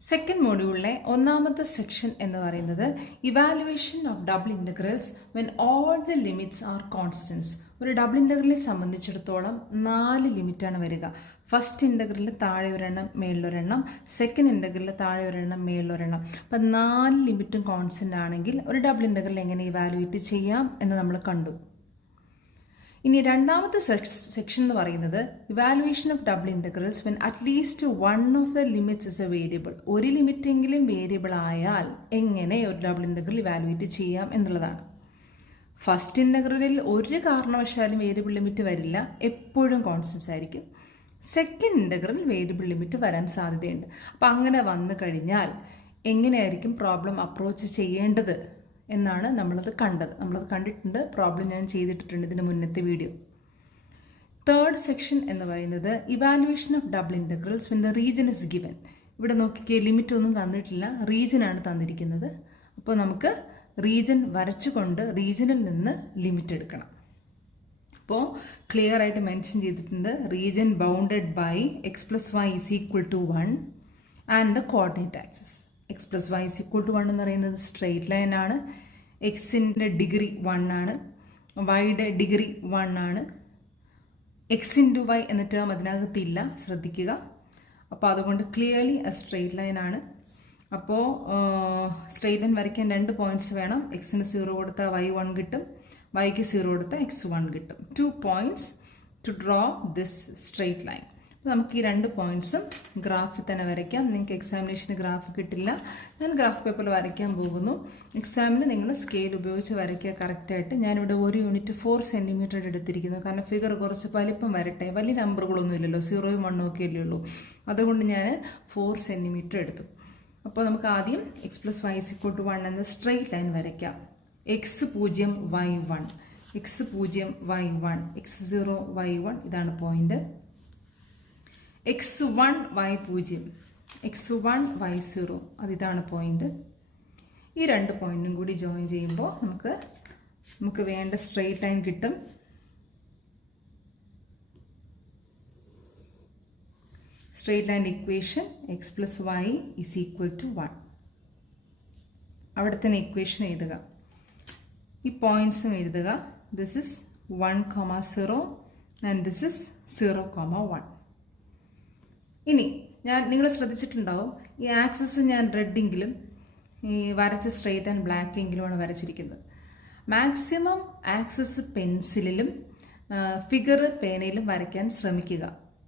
Second മോഡ്യൂളിലെ ഒന്നാമത്തെ section എന്ന് പറയുന്നത് evaluation of double integrals when all the limits are constants. ഒരു ഡബിൾ ഇൻ്റഗ്രലിനെ സംബന്ധിച്ചിടത്തോളം 4 ലിമിറ്റാണ് വരിക. ഫസ്റ്റ് ഇൻ്റഗ്രലിൽ താഴെ ഒരെണ്ണം മേളിലൊരെണ്ണം, സെക്കൻഡ് ഇൻ്റഗ്രലിൽ താഴെ ഒരെണ്ണം മേളിലൊരെണ്ണം. അപ്പം 4 ലിമിറ്റും കോൺസ്റ്റൻ്റ് ആണെങ്കിൽ ഒരു ഡബിൾ ഇൻ്റഗ്രൽ എങ്ങനെ ഇവാലുവേറ്റ് ചെയ്യാം എന്ന് നമ്മൾ കണ്ടു. ഇനി രണ്ടാമത്തെ സെക്ഷൻ എന്ന് പറയുന്നത് evaluation of double integrals when at least one of the limits is a variable. ഒരു ലിമിറ്റെങ്കിലും വേരിയബിൾ ആയാൽ എങ്ങനെ ഒരു ഡബിൾ ഇൻ്റഗ്രൽ ഇവാലുവേറ്റ് ചെയ്യാം എന്നുള്ളതാണ്. ഫസ്റ്റ് ഇൻ്റഗ്രലിൽ ഒരു കാരണവശാലും വേരിയബിൾ ലിമിറ്റ് വരില്ല, എപ്പോഴും കോൺസ്റ്റൻസ് ആയിരിക്കും. സെക്കൻഡ് ഇൻ്റഗ്രൽ വേരിയബിൾ ലിമിറ്റ് വരാൻ സാധ്യതയുണ്ട്. അപ്പം അങ്ങനെ വന്നു കഴിഞ്ഞാൽ എങ്ങനെയായിരിക്കും പ്രോബ്ലം അപ്രോച്ച് ചെയ്യേണ്ടത് എന്നാണ് നമ്മളത് കണ്ടിട്ടുണ്ട്. പ്രോബ്ലം ഞാൻ ചെയ്തിട്ടുണ്ട് ഇതിന് മുന്നത്തെ വീഡിയോ. തേർഡ് സെക്ഷൻ എന്ന് പറയുന്നത് evaluation of double integrals when the region is given. ഇവിടെ നോക്കിക്കേ, ലിമിറ്റ് ഒന്നും തന്നിട്ടില്ല, റീജനാണ് തന്നിരിക്കുന്നത്. അപ്പോൾ നമുക്ക് റീജൻ വരച്ചുകൊണ്ട് റീജനിൽ നിന്ന് ലിമിറ്റ് എടുക്കണം. അപ്പോൾ ക്ലിയർ ആയിട്ട് മെൻഷൻ ചെയ്തിട്ടുണ്ട്, region bounded by x+y is equal to 1 and the coordinate axis. x+y is equal to 1 എന്ന് പറയുന്നത് സ്ട്രെയിറ്റ് ലൈൻ ആണ്. എക്സിൻ്റെ ഡിഗ്രി 1 ആണ്, വൈയുടെ ഡിഗ്രി 1 ആണ്. x ഇൻറ്റു വൈ എന്ന ടേം അതിനകത്തില്ല, ശ്രദ്ധിക്കുക. അപ്പോൾ അതുകൊണ്ട് ക്ലിയർലി സ്ട്രെയിറ്റ് ലൈൻ ആണ്. അപ്പോൾ സ്ട്രെയിറ്റ് ലൈൻ വരയ്ക്കാൻ 2 പോയിന്റ്സ് വേണം. എക്സിന് 0 കൊടുത്താൽ y 1 കിട്ടും, വൈക്ക് 0 കൊടുത്താൽ x 1 കിട്ടും. 2 points to draw this straight line. അപ്പോൾ നമുക്ക് ഈ 2 പോയിന്റ്സും ഗ്രാഫിൽ തന്നെ വരയ്ക്കാം. നിങ്ങൾക്ക് എക്സാമിനേഷന് ഗ്രാഫ് കിട്ടില്ല, ഞാൻ ഗ്രാഫ് പേപ്പറിൽ വരയ്ക്കാൻ പോകുന്നു. എക്സാമിന് നിങ്ങൾ സ്കെയിൽ ഉപയോഗിച്ച് വരയ്ക്കുക കറക്റ്റായിട്ട്. ഞാനിവിടെ 1 യൂണിറ്റ് 4 സെൻറ്റിമീറ്റർ എടുത്തിരിക്കുന്നു, കാരണം ഫിഗർ കുറച്ച് വലിപ്പം വരട്ടെ. വലിയ നമ്പറുകളൊന്നും ഇല്ലല്ലോ, 0യും 1ഉം ഒക്കെ അല്ലേ ഉള്ളൂ. അതുകൊണ്ട് ഞാൻ 4 സെൻറ്റിമീറ്റർ എടുത്തു. അപ്പോൾ നമുക്ക് ആദ്യം x+y = 1 എന്ന സ്ട്രെയിറ്റ് ലൈൻ വരയ്ക്കാം. x0 y1, x0 y1, x0 y1 ഇതാണ് point. x1 y0, x1 y0 അതിതാണ് point. ഈ 2 പോയിന്റും കൂടി ജോയിൻ ചെയ്യുമ്പോൾ നമുക്ക് വേണ്ട സ്ട്രെയിറ്റ് ലൈൻ കിട്ടും. Straight line equation x+y is equal to 1. അവിടെ തന്നെ ഇക്വേഷൻ എഴുതുക, ഈ പോയിന്റ്സും എഴുതുക. This is 1,0 and this is 0,1. ഇനി നിങ്ങൾ ശ്രദ്ധിച്ചിട്ടുണ്ടാവും, ഈ ആക്സിസ് ഞാൻ റെഡിങ്കിലും ഈ വരച്ച സ്ട്രെയിറ്റ് ആൻഡ് ബ്ലാക്ക് എങ്കിലുമാണ് വരച്ചിരിക്കുന്നത്. മാക്സിമം ആക്സിസ് പെൻസിലിലും ഫിഗർ പേനയിലും വരയ്ക്കാൻ ശ്രമിക്കുക,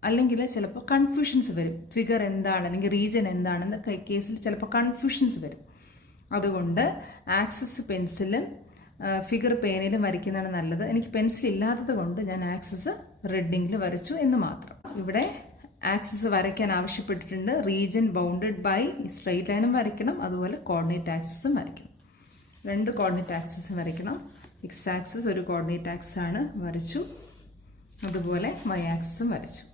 അല്ലെങ്കിൽ ചിലപ്പോൾ കൺഫ്യൂഷൻസ് വരും. ഫിഗർ എന്താണ് അല്ലെങ്കിൽ റീജൻ എന്താണെന്ന കേസിൽ ചിലപ്പോൾ കൺഫ്യൂഷൻസ് വരും. അതുകൊണ്ട് ആക്സിസ് പെൻസിലും ഫിഗർ പേനയിലും വരയ്ക്കുന്നതാണ് നല്ലത്. എനിക്ക് പെൻസിൽ ഇല്ലാത്തത് കൊണ്ട് ഞാൻ ആക്സിസ് റെഡിങ്ങിൽ വരച്ചു എന്ന് മാത്രം. ഇവിടെ ആക്സിസ് വരയ്ക്കാൻ ആവശ്യപ്പെട്ടിട്ടുണ്ട്. റീജൻ ബൗണ്ടഡ് ബൈ സ്ട്രെയിറ്റ് ലൈനും വരയ്ക്കണം, അതുപോലെ കോർഡിനേറ്റ് ആക്സിസും വരയ്ക്കണം. 2 കോർഡിനേറ്റ് ആക്സിസും വരയ്ക്കണം. എക്സ് ആക്സിസ് ഒരു കോർഡിനേറ്റ് ആക്സിസ് ആണ്, വരച്ചു. അതുപോലെ വൈ ആക്സിസും വരച്ചു.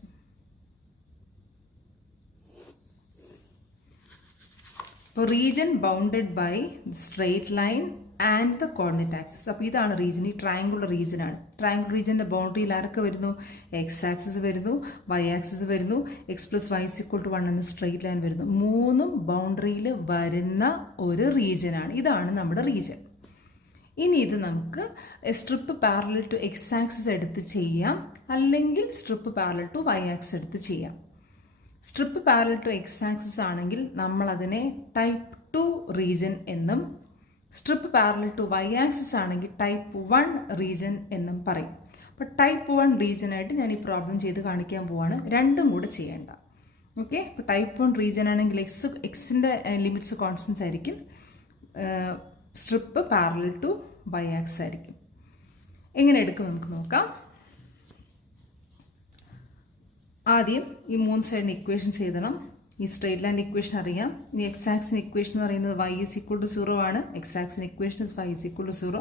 അപ്പോൾ region bounded by straight line and the coordinate axis. അപ്പോൾ ഇതാണ് റീജൻ, ഈ ട്രയാങ്കുലർ റീജനാണ്. ട്രയാങ്കുലർ റീജൻ്റെ ബൗണ്ടറിയിൽ ആരൊക്കെ വരുന്നു? എക്സ് ആക്സിസ് വരുന്നു, വൈ ആക്സിസ് വരുന്നു, x+y = 1 എന്ന സ്ട്രെയിറ്റ് ലൈൻ വരുന്നു. 3ഉം ബൗണ്ടറിയിൽ വരുന്ന ഒരു റീജനാണ്. ഇതാണ് നമ്മുടെ റീജൻ. ഇനി ഇത് നമുക്ക് strip parallel to x axis എടുത്ത് ചെയ്യാം, അല്ലെങ്കിൽ strip parallel to y axis എടുത്ത് ചെയ്യാം. Strip parallel to x axis ആണെങ്കിൽ നമ്മൾ അതിനെ ടൈപ്പ് 2 റീജൻ എന്നും, strip parallel to y axis ആണെങ്കിൽ ടൈപ്പ് 1 റീജൻ എന്നും പറയും. അപ്പോൾ ടൈപ്പ് 1 റീജനായിട്ട് ഞാൻ ഈ പ്രോബ്ലം ചെയ്ത് കാണിക്കാൻ പോവാണ്. രണ്ടും കൂടെ ചെയ്യേണ്ട. ഓക്കെ, അപ്പോൾ ടൈപ്പ് 1 റീജൻ ആണെങ്കിൽ എക്സിൻ്റെ ലിമിറ്റ്സ് കോൺസ്റ്റൻസ് ആയിരിക്കും, strip parallel to y axis ആയിരിക്കും. എങ്ങനെ എടുക്കും നമുക്ക് നോക്കാം. ആദ്യം ഈ 3 സൈഡിന് ഇക്വേഷൻസ് എഴുതണം. ഈ സ്ട്രെയിറ്റ് ലൈൻ ഇക്വേഷൻ അറിയാം. ഇനി എക്സ് ആക്സിന് ഇക്വേഷൻ എന്ന് പറയുന്നത് y = 0 ആണ്. എക്സ് ആക്സിന് ഇക്വേഷൻ y = 0.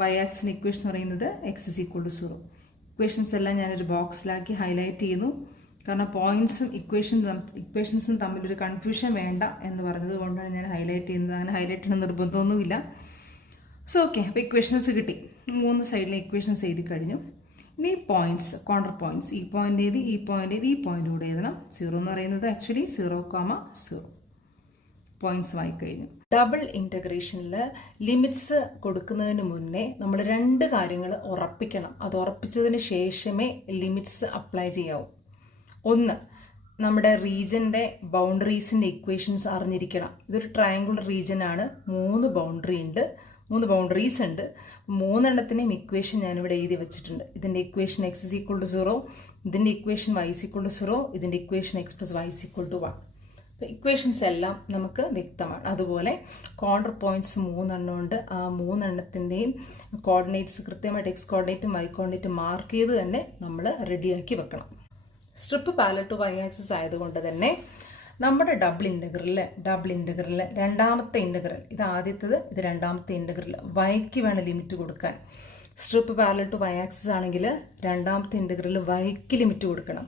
വൈ ആക്സിന് ഇക്വേഷൻ എന്ന് പറയുന്നത് x = 0. ഇക്വേഷൻസ് എല്ലാം ഞാനൊരു ബോക്സിലാക്കി ഹൈലൈറ്റ് ചെയ്യുന്നു, കാരണം പോയിന്റ്സും ഇക്വേഷൻസും തമ്മിലൊരു കൺഫ്യൂഷൻ വേണ്ട എന്ന് പറഞ്ഞത് കൊണ്ടാണ് ഞാൻ ഹൈലൈറ്റ് ചെയ്യുന്നത്. അങ്ങനെ ഹൈലൈറ്റ് ചെയ്യുന്ന നിർബന്ധമൊന്നുമില്ല. സോ ഓക്കെ, അപ്പോൾ ഇക്വേഷൻസ് കിട്ടി. 3 സൈഡിലെ ഇക്വേഷൻസ് എഴുതി കഴിഞ്ഞു. ഇനി പോയിന്റ്സ്, കോർണർ പോയിന്റ്സ്, ഈ പോയിന്റ് എഴുതി, ഈ പോയിന്റ് എഴുതി, ഈ പോയിന്റ് കൂടെ എഴുതണം. 0 എന്ന് പറയുന്നത് ആക്ച്വലി 0,0. പോയിന്റ്സ് ആയി കഴിഞ്ഞു. ഡബിൾ ഇൻ്റഗ്രേഷനിൽ ലിമിറ്റ്സ് കൊടുക്കുന്നതിന് മുന്നേ നമ്മൾ 2 കാര്യങ്ങൾ ഉറപ്പിക്കണം. അത് ഉറപ്പിച്ചതിന് ശേഷമേ ലിമിറ്റ്സ് അപ്ലൈ ചെയ്യാവൂ. ഒന്ന്, നമ്മുടെ റീജിയൻ്റെ ബൗണ്ടറീസിൻ്റെ ഇക്വേഷൻസ് അറിഞ്ഞിരിക്കണം. ഇതൊരു ട്രയാങ്കുലർ റീജിയനാണ്. 3 ബൗണ്ടറീസ് ഉണ്ട്. 3 എണ്ണത്തിനെയും ഇക്വേഷൻ ഞാനിവിടെ എഴുതി വെച്ചിട്ടുണ്ട്. ഇതിൻ്റെ ഇക്വേഷൻ x = 0, ഇതിൻ്റെ ഇക്വേഷൻ y = 0, ഇതിൻ്റെ ഇക്വേഷൻ x + y = 1. അപ്പോൾ ഇക്വേഷൻസ് എല്ലാം നമുക്ക് വ്യക്തമാണ്. അതുപോലെ കോർണർ പോയിന്റ്സ് 3 എണ്ണം ഉണ്ട്. ആ 3 എണ്ണത്തിൻ്റെയും കോർഡിനേറ്റ്സ് കൃത്യമായിട്ട് x കോർഡിനേറ്റും y കോർഡിനേറ്റും മാർക്ക് ചെയ്ത് തന്നെ നമ്മൾ റെഡിയാക്കി വെക്കണം. Strip parallel to y axis ആയതുകൊണ്ട് തന്നെ നമ്മുടെ ഡബിൾ ഇൻ്റഗ്രലിൽ രണ്ടാമത്തെ ഇൻ്റഗ്രൽ, ഇത് ആദ്യത്തേത്, ഇത് രണ്ടാമത്തെ ഇൻ്റഗ്രൽ, വൈക്ക് വേണം ലിമിറ്റ് കൊടുക്കാൻ. Strip parallel to y axis ആണെങ്കിൽ രണ്ടാമത്തെ ഇൻ്റഗ്രൽ വൈക്ക് ലിമിറ്റ് കൊടുക്കണം.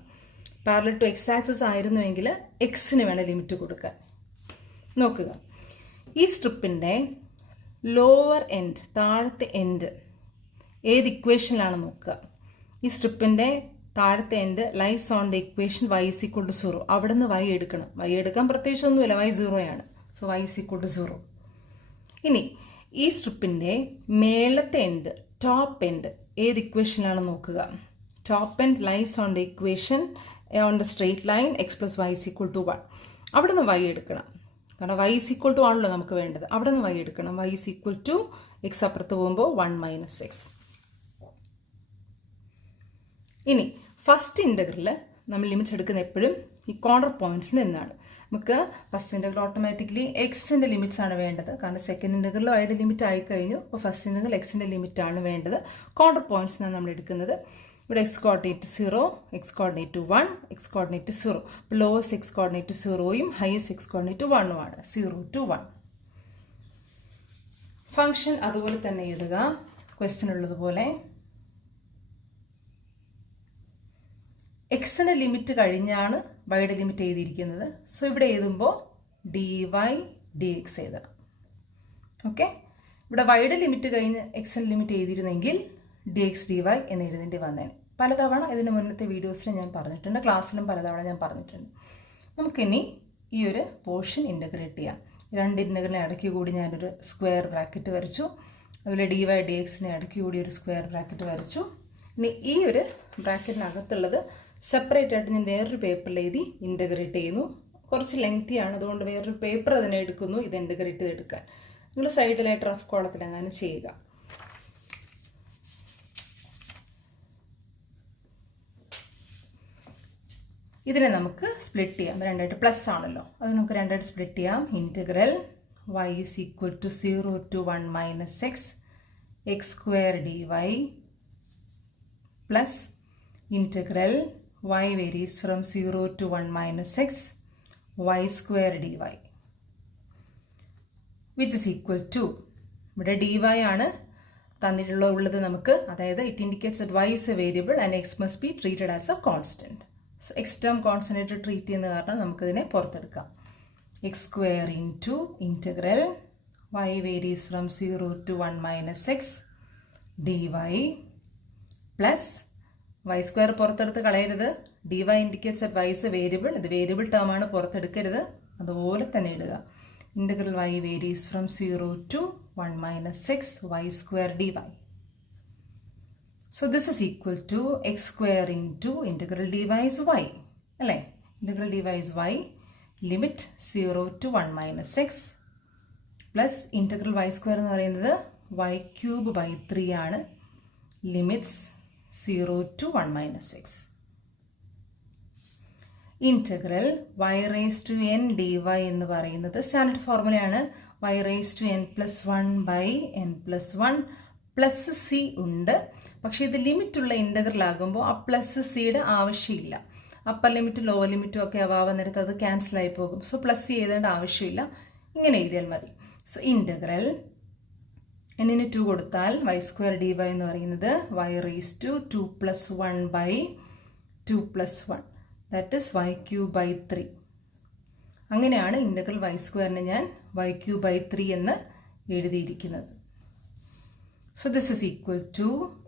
പാരലൽ ടു x ആക്സിസ് ആയിരുന്നുവെങ്കിൽ എക്സിന് വേണം ലിമിറ്റ് കൊടുക്കാൻ. നോക്കുക, ഈ സ്ട്രിപ്പിൻ്റെ ലോവർ എൻഡ്, താഴത്തെ എൻഡ് ഏത് ഇക്വേഷനിലാണ് നോക്കുക. ഈ സ്ട്രിപ്പിൻ്റെ താഴത്തെ end lies on the equation y = 0. അവിടെ നിന്ന് y എടുക്കണം. y എടുക്കാൻ പ്രത്യേകിച്ചൊന്നുമില്ല, y 0 ആണ്. So y = 0. ഇനി ഈ സ്ട്രിപ്പിൻ്റെ മേളത്തെ എൻഡ്, ടോപ്പ് എൻഡ് ഏത് ഇക്വേഷനിലാണ് നോക്കുക. Top end lies on the equation on the straight line x + y = 1. അവിടെ നിന്ന് y എടുക്കണം. കാരണം y = ആണല്ലോ നമുക്ക് വേണ്ടത്. അവിടെ നിന്ന് y എടുക്കണം. y = x അപ്പുറത്ത് പോകുമ്പോൾ 1 - x. ഇനി ഫസ്റ്റ് ഇൻ്റഗ്രൽ നമ്മൾ ലിമിറ്റ്സ് എടുക്കുന്ന എപ്പോഴും ഈ കോർണർ പോയിന്റ്സിൽ നിന്നാണ്. നമുക്ക് ഫസ്റ്റ് ഇൻ്റഗ്രൽ ഓട്ടോമാറ്റിക്കലി എക്സിൻ്റെ ലിമിറ്റ്സ് ആണ് വേണ്ടത്. കാരണം സെക്കൻഡ് ഇൻ്റഗ്രൽ വൈയുടെ ലിമിറ്റ് ആയി കഴിഞ്ഞു. അപ്പോൾ ഫസ്റ്റ് ഇൻ്റഗ്രൽ എക്സിൻ്റെ ലിമിറ്റ് ആണ് വേണ്ടത്. കോർണർ പോയിന്റ്സിനാണ് നമ്മൾ എടുക്കുന്നത്. ഇവിടെ x coordinate 0, x coordinate 1, x coordinate 0. അപ്പോൾ ലോവസ്റ്റ് x കോർഡിനേറ്റ് 0യും ഹയസ്റ്റ് x കോർഡിനേറ്റ് 1ഉമാണ്. 0 to 1. ഫംഗ്ഷൻ അതുപോലെ തന്നെ എഴുതുക, ക്വസ്റ്റ്യൻ ഉള്ളതുപോലെ. എക്സിൻ്റെ ലിമിറ്റ് കഴിഞ്ഞാണ് വൈയുടെ ലിമിറ്റ് എഴുതിയിരിക്കുന്നത്. സോ ഇവിടെ എഴുതുമ്പോൾ dy/dx എഴുതാം. ഓക്കെ, ഇവിടെ വൈയുടെ ലിമിറ്റ് കഴിഞ്ഞ് എക്സിൻ്റെ ലിമിറ്റ് എഴുതിയിരുന്നെങ്കിൽ dx dy എന്ന് എഴുതേണ്ടി വന്നേനെ. പലതവണ ഇതിന് മുന്നത്തെ വീഡിയോസിൽ ഞാൻ പറഞ്ഞിട്ടുണ്ട്, ക്ലാസ്സിലും പലതവണ ഞാൻ പറഞ്ഞിട്ടുണ്ട്. നമുക്കിനി ഈ ഒരു പോർഷൻ ഇൻ്റഗ്രേറ്റ് ചെയ്യാം. 2 ഇൻ്റഗ്രലിനെ ഇടയ്ക്ക് കൂടി ഞാനൊരു സ്ക്വയർ ബ്രാക്കറ്റ് വരച്ചു. അതുപോലെ dy/dxനെ ഇടയ്ക്ക് കൂടി ഒരു സ്ക്വയർ ബ്രാക്കറ്റ് വരച്ചു. ഇനി ഈ ഒരു ബ്രാക്കറ്റിനകത്തുള്ളത് സെപ്പറേറ്റ് ആയിട്ട് ഞാൻ വേറൊരു പേപ്പറിൽ എഴുതി ഇൻ്റഗ്രേറ്റ് ചെയ്യുന്നു. കുറച്ച് ലെങ്തി ആണ്, അതുകൊണ്ട് വേറൊരു പേപ്പർ അതിനെ എടുക്കുന്നു ഇത് ഇൻ്റഗ്രേറ്റ് ചെയ്തെടുക്കാൻ. നിങ്ങൾ സൈഡിലായിട്ട് റഫ് കോളത്തിൽ അങ്ങനെ ചെയ്യുക. ഇതിനെ നമുക്ക് സ്പ്ലിറ്റ് ചെയ്യാം. രണ്ടായിട്ട് പ്ലസ് ആണല്ലോ, അത് നമുക്ക് രണ്ടായിട്ട് സ്പ്ലിറ്റ് ചെയ്യാം. Integral y = 0 to 1 - x² dy plus integral y varies from 0 to 1 - x y² dy which is equal to, ഇവിടെ dy ആണ് തന്നിട്ടുള്ളത് നമുക്ക്. അതായത് it indicates that y is a variable and x must be treated as a constant. So X term constant ആയിട്ട് treat ചെയ്യുന്ന കാരണം നമുക്കിതിനെ പുറത്തെടുക്കാം. x² into integral y varies from 0 to 1 - x dy plus y² പുറത്തെടുത്ത് കളയരുത്. dy indicates that y is a variable. ഇത് variable term ആണ്, പുറത്തെടുക്കരുത്. അതുപോലെ തന്നെ ഇടുക. Integral y varies from 0 to 1 - x y² dy. So this is equal to x² into integral dy is y. അല്ലേ, integral dy is y, limit 0 to 1 - x plus integral y² എന്ന് പറയുന്നത് y³/3 ആണ്. Limits 0 to 1 - x. Integral y raised to n dy എന്ന് പറയുന്നത് standard ഫോർമുലയാണ്. y raised to n + 1/n + 1 plus C ഉണ്ട്. പക്ഷേ ഇത് ലിമിറ്റുള്ള ഇൻ്റഗ്രൽ ആകുമ്പോൾ ആ പ്ലസ് സിയുടെ ആവശ്യമില്ല. അപ്പർ ലിമിറ്റും ലോവർ ലിമിറ്റും ഒക്കെ ആവാൻ നേരത്ത് അത് ക്യാൻസലായി പോകും. സോ പ്ലസ് സി എഴുതേണ്ട ആവശ്യമില്ല, ഇങ്ങനെ എഴുതിയാൽ മതി. സോ ഇൻ്റഗ്രൽ എന്നിന് 2 കൊടുത്താൽ y² dy എന്ന് പറയുന്നത് y raised to 2 + 1/2 + 1 that is y³/3. അങ്ങനെയാണ് ഇൻ്റഗ്രൽ y² ഞാൻ y³/3 എന്ന് എഴുതിയിരിക്കുന്നത്. So this is equal to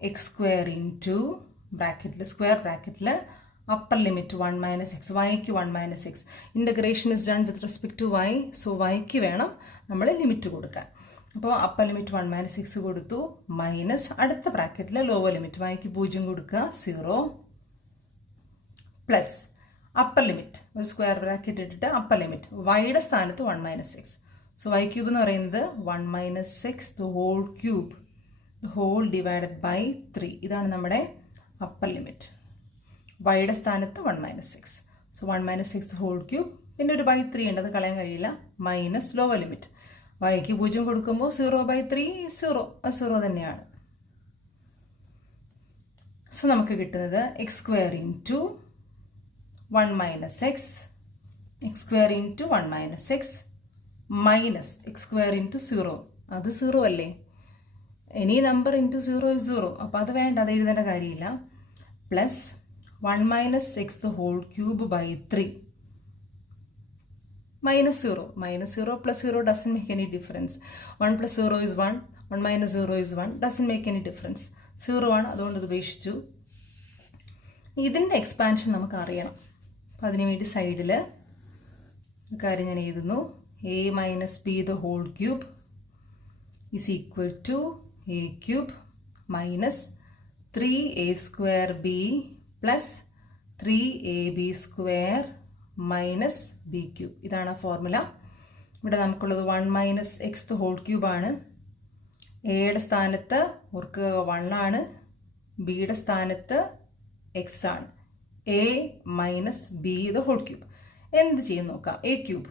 x² into bracket, square bracket upper limit 1 minus x, yക്ക് 1 minus x. Integration is done with respect to y, so yക്ക് വേണം നമ്മൾ limit കൊടുക്കാൻ. അപ്പോൾ upper limit 1 minus x കൊടുത്തു, minus അടുത്ത ബ്രാക്കറ്റിൽ lower limit yക്ക് 0 കൊടുക്കുക 0 plus upper limit ഒരു square bracket ഇട്ടിട്ട് അപ്പർ ലിമിറ്റ് വൈയുടെ സ്ഥാനത്ത് 1 minus x. So y cube എന്ന് പറയുന്നത് 1 minus x the whole cube, the whole divided by 3. ഇതാണ് നമ്മുടെ അപ്പർ ലിമിറ്റ്. വൈയുടെ സ്ഥാനത്ത് 1 minus x. So 1 minus x the whole cube, പിന്നെ ഒരു ബൈ 3 ഉണ്ട്, അത് കളയാൻ കഴിയില്ല, മൈനസ് ലോവർ ലിമിറ്റ് വൈക്ക് 0 കൊടുക്കുമ്പോൾ 0/3 0 തന്നെയാണ്. സോ നമുക്ക് കിട്ടുന്നത് X square into 1 minus x, X square into 1 minus x minus X square into 0, അത് 0 അല്ലേ, എനി നമ്പർ ഇൻറ്റു 0 is 0, അപ്പോൾ അത് വേണ്ട, അത് എഴുതേണ്ട കാര്യമില്ല, plus 1 minus x the whole cube by 3 minus 0. Minus 0 plus 0 doesn't make any difference. 1 plus 0 is 1, 1 minus 0 is 1, doesn't make any difference. 0 ആണ്, അതുകൊണ്ട് അത് ഉപേക്ഷിച്ചു. ഇതിൻ്റെ എക്സ്പാൻഷൻ നമുക്ക് അറിയണം. അപ്പോൾ അതിനു വേണ്ടി സൈഡിൽ കാര്യം ഞാൻ എഴുതുന്നു, a minus b the whole cube is equal to a cube minus 3a square b plus 3ab square minus b cube. ഇതാണ് ഫോർമുല. ഇവിടെ നമുക്കുള്ളത് 1 minus x the whole cube ആണ്. എയുടെ സ്ഥാനത്ത് ഓർക്ക് 1 ആണ്, ബിയുടെ സ്ഥാനത്ത് x ആണ്. a minus b the whole cube. എന്ത് ചെയ്യും നോക്കാം. a cube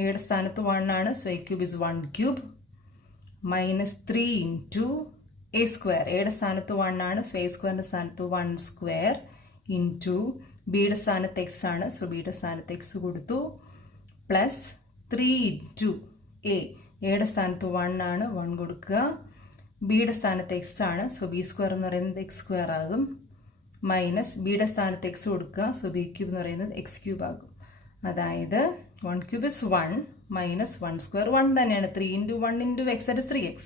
എയുടെ സ്ഥാനത്ത് 1 ആണ്, so a cube is 1 cube minus 3 into a square, എയുടെ സ്ഥാനത്ത് 1 ആണ്, സോ a സ്ക്വയറിൻ്റെ സ്ഥാനത്ത് 1 സ്ക്വയർ ഇൻറ്റു ബിയുടെ സ്ഥാനത്ത് എക്സ് ആണ്, സോ ബിയുടെ സ്ഥാനത്ത് എക്സ് കൊടുത്തു, പ്ലസ് 3 ഇൻറ്റു എയുടെ സ്ഥാനത്ത് 1 ആണ്, 1 കൊടുക്കുക, ബിയുടെ സ്ഥാനത്ത് എക്സ് ആണ്, സോ ബി സ്ക്വയർ എന്ന് പറയുന്നത് എക്സ് സ്ക്വയർ ആകും, മൈനസ് ബിയുടെ സ്ഥാനത്ത് എക്സ് കൊടുക്കുക, സോ ബി ക്യൂബ് എന്ന് പറയുന്നത് എക്സ് ക്യൂബ് ആകും. അതായത് 1 ക്യൂബ് ഇസ് 1 മൈനസ് 1 സ്ക്വയർ 1 തന്നെയാണ്, 3 into 1 into x that is 3x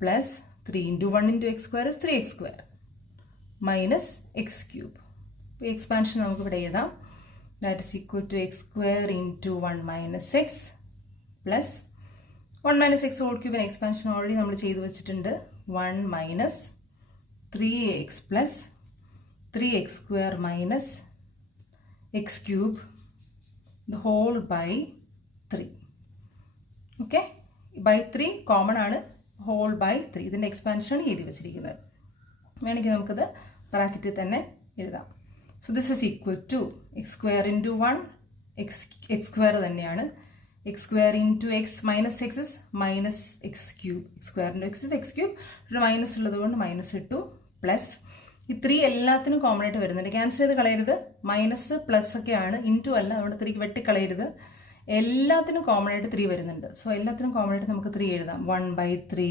plus 3 into 1 into x square is 3x square minus x cube. അപ്പോൾ എക്സ്പാൻഷൻ നമുക്ക് ഇവിടെ എഴുതാം, that is equal to x square into 1 minus x plus 1 minus x whole ക്യൂബിന് expansion already നമ്മൾ ചെയ്തു വെച്ചിട്ടുണ്ട്, 1 minus 3x plus 3x square minus x cube the whole by 3. Okay, by 3 common ആണ്, whole by 3 ഇതിൻ്റെ എക്സ്പാൻഷനാണ് എഴുതി വെച്ചിരിക്കുന്നത്. വേണമെങ്കിൽ നമുക്കത് ബ്രാക്കറ്റിൽ തന്നെ എഴുതാം. So this is equal to x square into 1 x square തന്നെയാണ്, x square into x minus x is minus x cube, x square into x is x cube, ഇവിടെ മൈനസ് ഉള്ളത് കൊണ്ട് മൈനസ് ഇട്ടു, പ്ലസ് ഈ 3 എല്ലാത്തിനും കോമൺ ആയിട്ട് വരുന്നുണ്ട്, cancel ചെയ്ത് കളയരുത്, മൈനസ് പ്ലസ് ഒക്കെയാണ്, ഇൻറ്റു അല്ല, അവിടെ 3 വെട്ടിക്കളയരുത്, എല്ലാത്തിനും കോമൺ ആയിട്ട് 3 വരുന്നുണ്ട്, സോ എല്ലാത്തിനും കോമൺ ആയിട്ട് നമുക്ക് 3 എഴുതാം, 1/3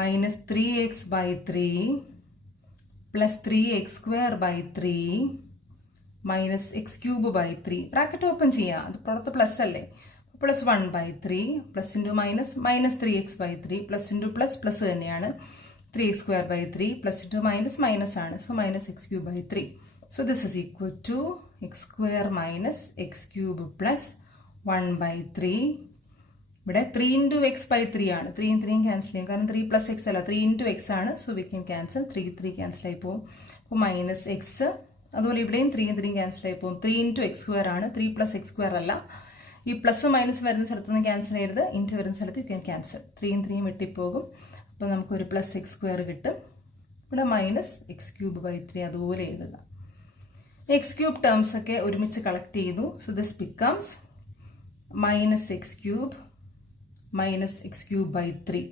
minus 3x by 3 plus 3x square by 3 minus x cube by 3, bracket open ചെയ്യാം, അത് പുറത്ത് പ്ലസ് അല്ലേ, plus 1/3 plus into minus minus 3x by 3 plus into plus plus തന്നെയാണ്, 3x square by 3 plus into minus minus ആണ്, so minus x cube by 3. So this is equal to x square minus x cube plus 1/3. ഇവിടെ 3 into X by 3 ആണ്, 3 3 cancel ചെയ്യും, കാരണം 3 plus X അല്ല, 3 into X ആണ്, so we can cancel, 3 cancel ആയി പോകും, അപ്പോൾ മൈനസ് എക്സ്, അതുപോലെ ഇവിടെയും 3 ക്യാൻസൽ ആയി പോകും, 3 ഇൻറ്റു എക്സ് സ്ക്വയർ ആണ്, 3 പ്ലസ് എക്സ് സ്ക്വയർ അല്ല, ഈ പ്ലസ് മൈനസ് വരുന്ന സ്ഥലത്തൊന്നും ക്യാൻസൽ ചെയ്യരുത്, ഇൻറ്റു വരുന്ന സ്ഥലത്ത് യു ക്യാൻ ക്യാൻസൽ, 3 വെട്ടിപ്പോകും, അപ്പോൾ നമുക്കൊരു പ്ലസ് എക്സ് സ്ക്വയർ കിട്ടും, ഇവിടെ മൈനസ് എക്സ് ക്യൂബ് ബൈ 3 അതുപോലെ എഴുതുക. എക്സ് ക്യൂബ് ടേംസ് ഒക്കെ ഒരുമിച്ച് കളക്ട് ചെയ്തു, so this becomes minus x cube minus x cube by 3,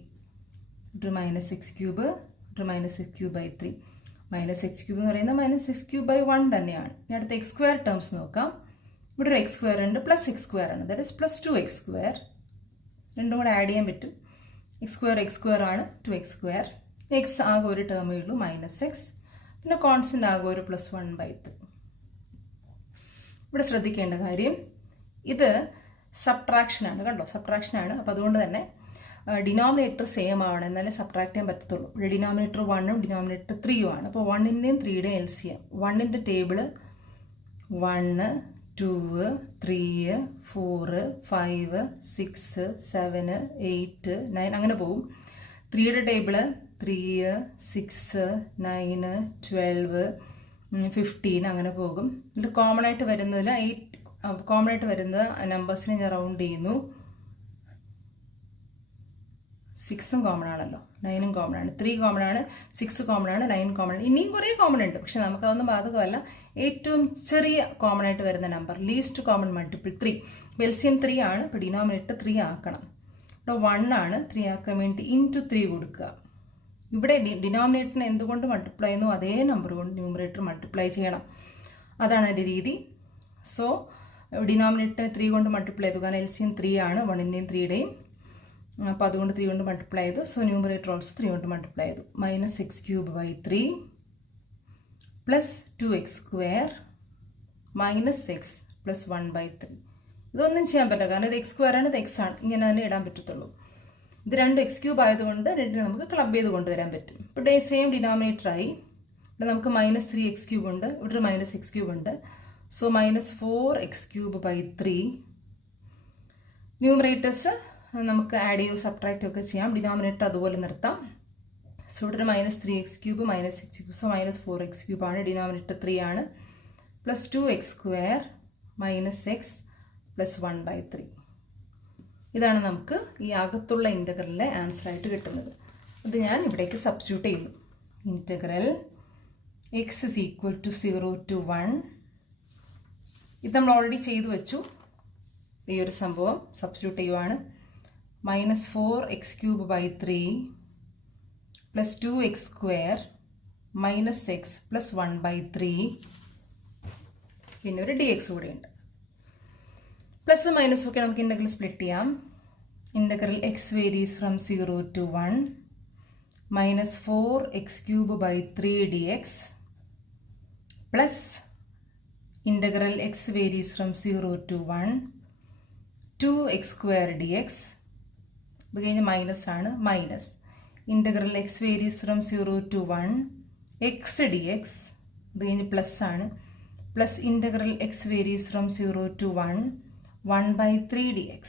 ഒരു മൈനസ് എക്സ് ക്യൂബ്, ഒരു minus x cube by 3, minus x cube എന്ന് പറയുന്നത് മൈനസ് എക്സ് ക്യൂബ് ബൈ 1 തന്നെയാണ്. ഇനി അടുത്ത എക്സ് സ്ക്വയർ ടേംസ് നോക്കാം, ഇവിടെ ഒരു എക്സ് സ്ക്വയർ ഉണ്ട്, പ്ലസ് എക്സ് സ്ക്വയർ ആണ്, that is plus 2x square, രണ്ടും കൂടെ ആഡ് ചെയ്യാൻ പറ്റും, എക്സ് സ്ക്വയർ ആണ് 2x സ്ക്വയർ, എക്സ് ആകെ ഒരു ടേമേ ഉള്ളൂ മൈനസ് എക്സ്, പിന്നെ കോൺസ്റ്റന്റ് ആകെ ഒരു പ്ലസ് 1/3. ഇവിടെ ശ്രദ്ധിക്കേണ്ട കാര്യം ഇത് സബ്ട്രാക്ഷൻ ആണ്, കണ്ടോ സബ്ട്രാക്ഷൻ ആണ്, അപ്പോൾ അതുകൊണ്ട് തന്നെ ഡിനോമിനേറ്റർ സെയിം ആവണം, എന്നാലേ സബ്ട്രാക്ട് ചെയ്യാൻ പറ്റത്തുള്ളൂ. ഇവിടെ ഡിനോമിനേറ്റർ 1ഉം ഡിനോമിനേറ്റർ 3ഉം ആണ്. അപ്പോൾ 1ൻ്റെയും 3യുടെയും LCM. 1ൻ്റെ ടേബിള് 1, 2, 3, 4, 5, 6, 7, 8, 9 അങ്ങനെ പോകും. 3യുടെ ടേബിള് 3, 6, 9, 12, 15 അങ്ങനെ പോകും. ഇതിൽ കോമൺ ആയിട്ട് വരുന്നതിൽ 8 കോമൺ ആയിട്ട് വരുന്ന നമ്പേഴ്സിനെ ഞാൻ റൗണ്ട് ചെയ്യുന്നു. 6ഉം കോമൺ ആണല്ലോ, 9ഉം കോമൺ ആണ്, 3 കോമൺ ആണ്, 6 കോമൺ ആണ്, 9 കോമൺ ആണ്. ഇനിയും കുറേ കോമൺ ഉണ്ട്, പക്ഷെ നമുക്കതൊന്നും ബാധകമല്ല. ഏറ്റവും ചെറിയ കോമൺ ആയിട്ട് വരുന്ന number, least common multiple 3. LCM 3 ആണ്. ഇപ്പോൾ ഡിനോമിനേറ്റർ 3 ആക്കണം. ഇവിടെ 1 ആണ്. 3 ആക്കാൻ വേണ്ടി ഇൻറ്റു 3 കൊടുക്കുക. ഇവിടെ ഡിനോമിനേറ്ററിനെ എന്തുകൊണ്ട് മൾട്ടിപ്ലൈ ചെയ്യുന്നു അതേ നമ്പർ കൊണ്ട് ന്യൂമറേറ്റർ മൾട്ടിപ്ലൈ ചെയ്യണം. അതാണ് അതിൻ്റെ രീതി. സോ ഡിനോമിനേറ്ററിനെ 3 കൊണ്ട് മൾട്ടിപ്ലൈ ചെയ്തു, കാരണം LCM 3 ആണ്, 1ൻ്റെയും 3യുടെയും. അപ്പോൾ അതുകൊണ്ട് 3 കൊണ്ട് മൾട്ടിപ്ലൈ ചെയ്തു. സോ ന്യൂമറേറ്റർ ഓൾസോ 3 കൊണ്ട് മൾട്ടിപ്ലൈ ചെയ്തു. -x³ / 3 plus 2x² -x plus 1/3. ഇതൊന്നും ചെയ്യാൻ പറ്റില്ല, കാരണം ഇത് x² ആണ്, ഇത് x ആണ്. ഇങ്ങനെ തന്നെ ഇടാൻ പറ്റത്തുള്ളൂ. ഇത് 2x³ ആയതുകൊണ്ട് രണ്ടിനെ നമുക്ക് ക്ലബ് ചെയ്ത് കൊണ്ടുവരാൻ പറ്റും. ഇപ്പോൾ സെയിം ഡിനോമിനേറ്റർ ആയി. ഇവിടെ നമുക്ക് -3x³ ഉണ്ട്, ഇവിടെ -x³ ഉണ്ട്. So -4x³ / 3. ന്യൂമറേറ്റേഴ്സ് നമുക്ക് ആഡ് ചെയ്യുകയോ സബ്ട്രാക്റ്റ് ഒക്കെ ചെയ്യാം. ഡിനോമിനേറ്റർ അതുപോലെ നിർത്താം. സോ ഇവിടെ -3x³ -x³ സോ -4x³ ആണ്. ഡിനോമിനേറ്റർ 3 ആണ്. Plus 2x² -x plus 1/3. ഇതാണ് നമുക്ക് ഈ അകത്തുള്ള ഇൻ്റഗ്രലിൻ്റെ ആൻസർ ആയിട്ട് കിട്ടുന്നത്. അത് ഞാൻ ഇവിടേക്ക് സബ്സ്റ്റിറ്റ്യൂട്ട് ചെയ്യുന്നു. Integral x = 0 to 1. ഇത് നമ്മൾ ഓൾറെഡി ചെയ്തു വെച്ചു. ഈ ഒരു സംഭവം സബ്സ്റ്റിറ്റ്യൂട്ട് ചെയ്യുവാണ്. -4x³ / 3 plus 2x² -x plus 1/3. പിന്നെ ഒരു dx കൂടെയുണ്ട്. പ്ലസ് മൈനസ് ഒക്കെ നമുക്ക് ഇൻ്റഗ്രൽ സ്പ്ലിറ്റ് ചെയ്യാം. Integral x varies from 0 to 1 -4x³ / 3 dx plus integral x varies from 0 to 1 2x² dx. ഇത് കഴിഞ്ഞ് മൈനസ് ആണ്, minus integral x varies from 0 to 1 x dx. ഇത് കഴിഞ്ഞ് പ്ലസ് ആണ്, plus integral x varies from 0 to 1 1/3 dx.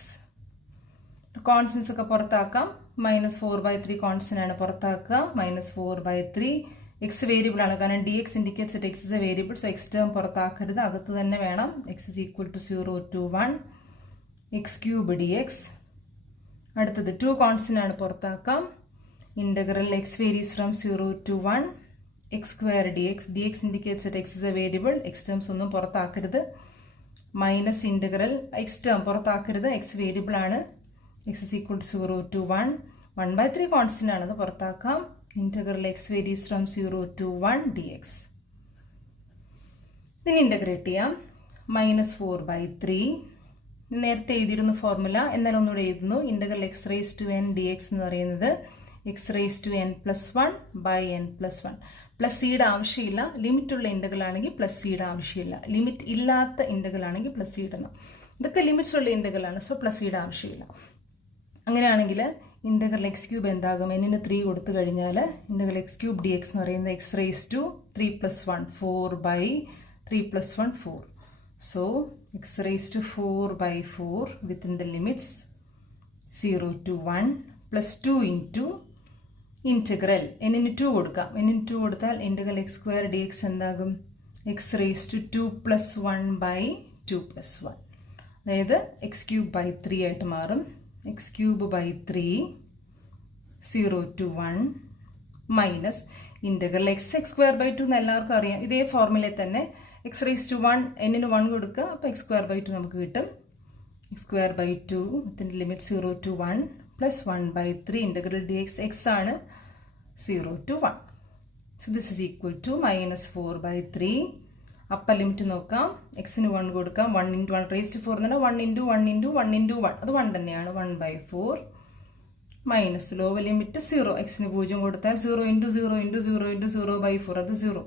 Constants ഒക്കെ പുറത്താക്കാം. -4/3 constant ആണ്, പുറത്താക്കുക. -4/3 x variable ആണ്, കാരണം dx indicates x is a variable. So x term പുറത്താക്കരുത്, അകത്ത് തന്നെ വേണം. x = 0 to 1 x³ dx. അടുത്തത് 2 കോൺസ്റ്റന്റ് ആണ്, പുറത്താക്കാം. Integral x varies from 0 to 1 x² dx. dx indicates x is a variable. x terms ഒന്നും പുറത്താക്കരുത്. മൈനസ് ഇൻ്റഗ്രൽ x ടേം പുറത്താക്കരുത്, x വേരിയബിൾ ആണ്. x = 0 to 1 1/3 കോൺസ്റ്റന്റ് ആണ്, അത് പുറത്താക്കാം. Integral x varies from 0 to 1 dx. ഇതിന് ഇൻ്റഗ്രേറ്റ് ചെയ്യാം. -4/3 നേരത്തെ എഴുതിയിരുന്ന ഫോർമുല, എന്നാലും ഒന്നുകൂടെ എഴുതുന്നു. ഇൻ്റഗ്രൽ x⁻n dx എന്ന് പറയുന്നത് x⁻n+1/n+1. പ്ലസ് സിയുടെ ആവശ്യമില്ല. ലിമിറ്റ് ഉള്ള ഇൻ്റഗ്രൽ ആണെങ്കിൽ പ്ലസ് സിയുടെ ആവശ്യമില്ല. ലിമിറ്റ് ഇല്ലാത്ത ഇൻ്റഗ്രൽ ആണെങ്കിൽ പ്ലസ് സി ഇടണം. ഇതൊക്കെ ലിമിറ്റ്സ് ഉള്ള ഇൻ്റഗ്രൽ ആണ്, സോ പ്ലസ് സിയുടെ ആവശ്യമില്ല. അങ്ങനെയാണെങ്കിൽ ഇൻ്റഗ്രൽ x³ എന്താകും? n-ന് 3 കൊടുത്തു കഴിഞ്ഞാൽ ഇൻ്റഗ്രൽ x³ dx എന്ന് പറയുന്നത് x⁻3 + 1 4/3 + 1 4. So x⁻4/4 within the limits 0 to 1 plus 2 into integral n-ന് 2 കൊടുക്കാം. n-ന് 2 കൊടുത്താൽ ഇൻ്റഗ്രൽ x² dx എന്താകും? x⁻2 + 1/2 + 1, അതായത് x³ / 3 ആയിട്ട് മാറും. x³ / 3 0 to 1 minus integral x²/2 എന്ന് എല്ലാവർക്കും അറിയാം. ഇതേ ഫോർമുലയിൽ തന്നെ x⁻1 n-ന് 1 കൊടുക്കുക, അപ്പോൾ x²/2 നമുക്ക് കിട്ടും. x²/2 within limit 0 to 1 plus 1/3 integral dx x ആണ് 0 to 1. So this is equal to -4/3. Upper limit നോക്കാം. x-ന് 1 കൊടുക്കാം. 1 × 1⁻4 എന്ന് പറഞ്ഞാൽ 1 × 1 × 1 × 1 അത് 1 തന്നെയാണ്. 1/4 മൈനസ് ലോവർ ലിമിറ്റ് 0. x-ന് 0 കൊടുത്താൽ 0 × 0 × 0 × 0/4 അത് 0.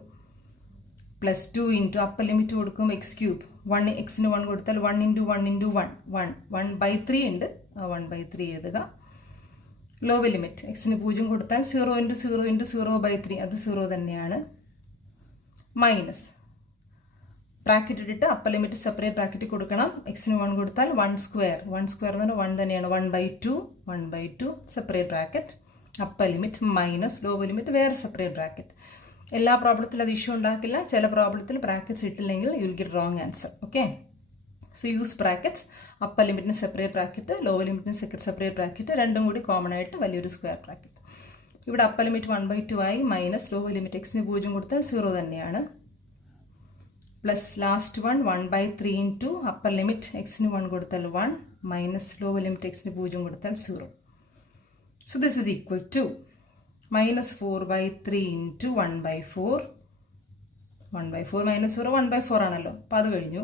പ്ലസ് 2 ഇൻറ്റു അപ്പർ ലിമിറ്റ് കൊടുക്കും x³ 1 x-ന് 1 കൊടുത്താൽ 1 × 1 × 1 1 1/3 ഉണ്ട്. 1/3 എഴുതുക. ലോവർ ലിമിറ്റ് എക്സിന് 0 കൊടുത്താൽ 0 × 0 × 0/3 അത് 0 തന്നെയാണ്. മൈനസ് ബ്രാക്കറ്റ് ഇട്ടിട്ട് അപ്പർ ലിമിറ്റ് സെപ്പറേറ്റ് ബ്രാക്കറ്റ് കൊടുക്കണം. എക്സിന് 1 കൊടുത്താൽ 1 സ്ക്വയർ എന്ന് പറഞ്ഞാൽ 1 തന്നെയാണ്. 1/2 separate bracket upper limit minus lower limit വേറെ സെപ്പറേറ്റ് ബ്രാക്കറ്റ്. എല്ലാ പ്രോബ്ലത്തിലും അത് ഇഷ്യൂ ഉണ്ടാക്കില്ല. ചില പ്രോബ്ലത്തിൽ ബ്രാക്കറ്റ്സ് ഇട്ടില്ലെങ്കിൽ you will get wrong answer. Okay, so use brackets. Upper ലിമിറ്റിന് സെപ്പറേറ്റ് ബ്രാക്കറ്റ്, ലോവർ ലിമിറ്റിന് സെപ്പറേറ്റ് ബ്രാക്കറ്റ്, രണ്ടും കൂടി കോമൺ ആയിട്ട് വലിയൊരു സ്ക്വയർ ബ്രാക്കറ്റ്. ഇവിടെ അപ്പർ ലിമിറ്റ് 1/2 ആയി മൈനസ് ലോവർ ലിമിറ്റ് എക്സിന് 0 കൊടുത്താൽ 0 തന്നെയാണ്. Plus last 1/3 into upper limit എക്സിന് 1 കൊടുത്താൽ 1 മൈനസ് ലോവർ ലിമിറ്റ് എക്സിന് 0 കൊടുത്താൽ 0. So this is equal to minus 4/3 into 1/4. 1/4 minus 0 1/4 ആണല്ലോ. അപ്പോൾ അത് കഴിഞ്ഞു.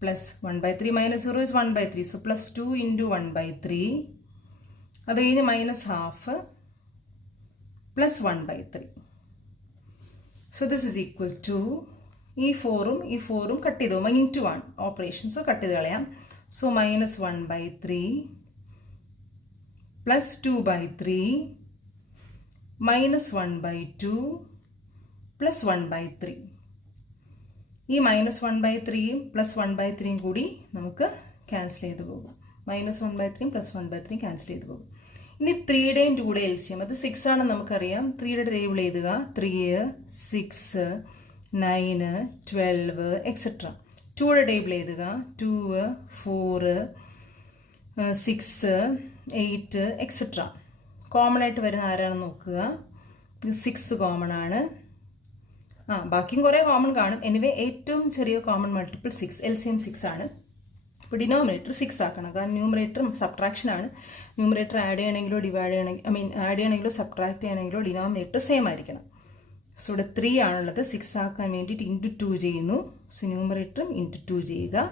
Plus 1/3 minus 0 is 1/3. സോ പ്ലസ് 2 into 1/3. അത് കഴിഞ്ഞ് minus half plus 1/3. So this is equal to ഈ 4ഉം കട്ട് ചെയ്തു ഇൻറ്റു 1 ഓപ്പറേഷൻ. സോ കട്ട് ചെയ്ത് കളയാം. So minus 1/3 plus 2/3 minus 1/2 plus 1/3. ഈ മൈനസ് 1/3യും പ്ലസ് 1/3യും കൂടി നമുക്ക് ക്യാൻസൽ ചെയ്ത് പോകും. മൈനസ് 1/3യും പ്ലസ് 1/3യും ക്യാൻസൽ ചെയ്ത് പോകും. ഇനി 3യുടെയും 2യുടെ LCM അത് 6 ആണെന്ന് നമുക്കറിയാം. 3യുടെ ടേബിൾ എഴുതുക. 3, 6, 9, 12 എക്സെട്ര. 2യുടെ ടേബിൾ എഴുതുക. 2, 4, 6, 8 എക്സെട്ര. കോമൺ ആയിട്ട് വരുന്ന ആരാണെന്ന് നോക്കുക. 6 കോമൺ ആണ്. ബാക്കിയും കുറേ കോമൺ കാണും. എനിവേ ഏറ്റവും ചെറിയ കോമൺ മൾട്ടിപ്പിൾ 6, LCM 6 ആണ്. അപ്പോൾ ഡിനോമിനേറ്റർ 6 ആക്കണം. കാരണം ന്യൂമറേറ്റർ സബ്ട്രാക്ഷൻ ആണ്. ന്യൂമറേറ്റർ ആഡ് ചെയ്യണമെങ്കിലോ ഡിവൈഡ് ചെയ്യണമെങ്കിൽ ആഡ് ചെയ്യണമെങ്കിലോ സബ്ട്രാക്ട് ചെയ്യണമെങ്കിലോ ഡിനോമിനേറ്റർ സെയിം ആയിരിക്കണം. സോ ഇവിടെ 3 ആണുള്ളത്. 6 ആക്കാൻ വേണ്ടിയിട്ട് ഇൻറ്റു 2 ചെയ്യുന്നു. സോ ന്യൂമറേറ്ററും ഇൻറ്റു 2 ചെയ്യുക.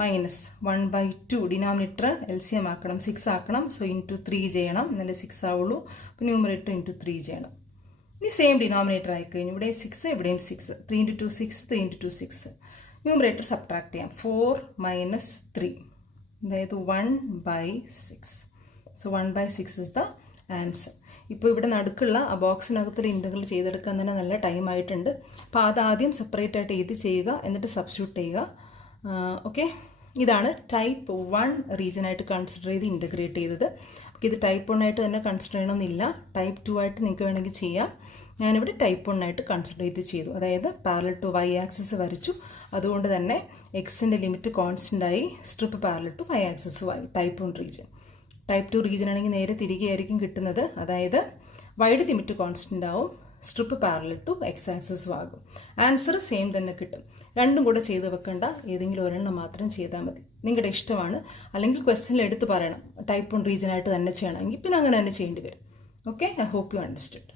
മൈനസ് 1/2 ഡിനോമിനേറ്റർ LCM ആക്കണം, 6 ആക്കണം. സോ ഇൻറ്റു 3 ചെയ്യണം, എന്നാലേ 6 ആവുള്ളൂ. അപ്പോൾ ന്യൂമറേറ്റർ ഇൻറ്റു 3 ചെയ്യണം. ഇനി സെയിം ഡിനോമിനേറ്റർ ആയിക്കഴിഞ്ഞു. ഇവിടെ 6, ഇവിടെയും 6. 3 × 2 6, 3 × 2 6. ന്യൂമറേറ്റർ സബ്ട്രാക്ട് ചെയ്യാം. 4 മൈനസ് 3, അതായത് 1/6. So 1/6 is the answer. ഇപ്പോൾ ഇവിടെ നടുക്കുള്ള ആ ബോക്സിനകത്തൊരു ഇൻ്റഗ്രൽ ചെയ്തെടുക്കാൻ തന്നെ നല്ല ടൈം ആയിട്ടുണ്ട്. അപ്പോൾ അതാദ്യം സെപ്പറേറ്റ് ആയിട്ട് എഴുതി ചെയ്യുക, എന്നിട്ട് സബ്സ്റ്റിറ്റ്യൂട്ട് ചെയ്യുക. ഓക്കെ, ഇതാണ് ടൈപ്പ് 1 റീജിയനായിട്ട് കൺസിഡർ ചെയ്ത് ഇൻ്റഗ്രേറ്റ് ചെയ്തത്. ഇത് ടൈപ്പ് 1 ആയിട്ട് തന്നെ കൺസിഡർ ചെയ്യണമെന്നില്ല. ടൈപ്പ് 2 ആയിട്ട് നിങ്ങൾക്ക് വേണമെങ്കിൽ ചെയ്യാം. ഞാനിവിടെ ടൈപ്പ് 1 ആയിട്ട് കൺസിഡർ ചെയ്ത് ചെയ്തു. അതായത് പാരലൽ ടു y ആക്സിസ് വരച്ചു. അതുകൊണ്ട് തന്നെ എക്സിൻ്റെ ലിമിറ്റ് കോൺസ്റ്റൻ്റ് ആയി, സ്ട്രിപ്പ് പാരലൽ ടു y ആക്സിസും ആയി. Type 1 region. ടൈപ്പ് 2 റീജിയൻ ആണെങ്കിൽ നേരെ തിരികെ ആയിരിക്കും കിട്ടുന്നത്. അതായത് വൈഡ് ലിമിറ്റ് കോൺസ്റ്റൻ്റ് ആവും, സ്ട്രിപ്പ് പാരലൽ ടു x ആക്സിസും ആകും. ആൻസർ സെയിം തന്നെ കിട്ടും. രണ്ടും കൂടെ ചെയ്ത് വെക്കേണ്ട, ഏതെങ്കിലും ഒരെണ്ണം മാത്രം ചെയ്താൽ മതി. നിങ്ങളുടെ ഇഷ്ടമാണ്. അല്ലെങ്കിൽ ക്വസ്റ്റ്യനിൽ എടുത്ത് പറയണം ടൈപ്പ് 1 റീജിയനായിട്ട് തന്നെ ചെയ്യണമെങ്കിൽ പിന്നെ അങ്ങനെ തന്നെ ചെയ്യേണ്ടി വരും. Okay, I hope you understood.